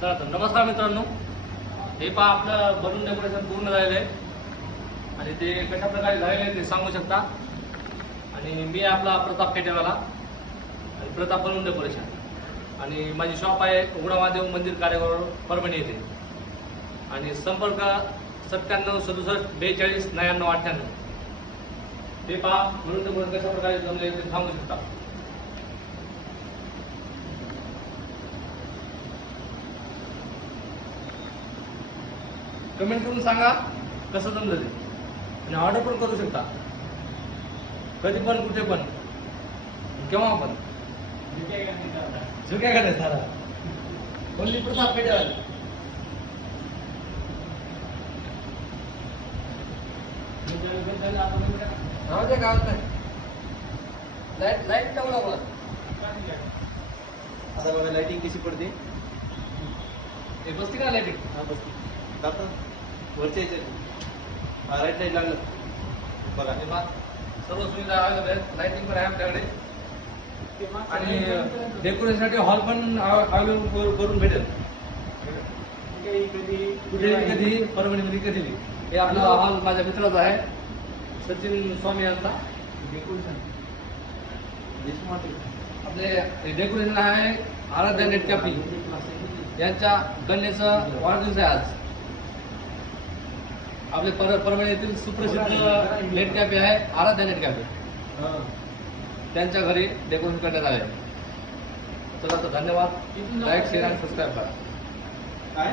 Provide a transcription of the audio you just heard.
चला तर नमस्कार मित्रांनो. हे पहा आपलं बलून डेकोरेशन पूर्ण झालेलं आहे. आणि ते कशा प्रकारे झालेलं आहे ते सांगू शकता. आणि मी आपला प्रताप केटेवाला आणि प्रताप बलून डेकोरेशन आणि माझी शॉप आहे उघडा महादेव मंदिर कार्यक्रम परभणी येथे. आणि संपर्क सत्त्याण्णव सदुसष्ट बेचाळीस नव्याण्णव अठ्ठ्याण्णव. ते पहा बलून डेकोरेशन कशा प्रकारे जमले ते सांगू शकता. कमेंट करून सांगा कसं जमलं ते. आणि ऑर्डर पण करू शकता. कधी पण कुठे पण. केव्हा पण. झुक्या का सारा कोणती प्रसाद पेटे आली राहू दे गावात. नाही लाइट लाइट टाकू लागला. आता बघा लाइटिंग कशी पडते. ते बसते का लाईटिंग हा बसते. जातात वरच्या याच्यात. हा राईट लाइट लागलं बघा ते मग सर्व सुविधा लाईटिंग पण आहे आपल्याकडे आणि डेकोरेशनसाठी हॉल पण अवेलेबल करून भेटेल. कुठे कधी परभणीमध्ये कधी हे आपला हॉल माझ्या मित्राचा आहे. सचिन स्वामी यांचा आपले डेकोरेशन आहे आराध्या नेट कॅपी यांच्या गणेचा वाढदिवस आहे आज. आपले पर परभणी येथील सुप्रसिद्ध नेट कॅफे आहे आराध्या नेट कॅफे. त्यांच्या घरी डेकोरेशन करण्यात आले चला तर धन्यवाद. लाईक शेअर आणि सबस्क्राईब करा. काय?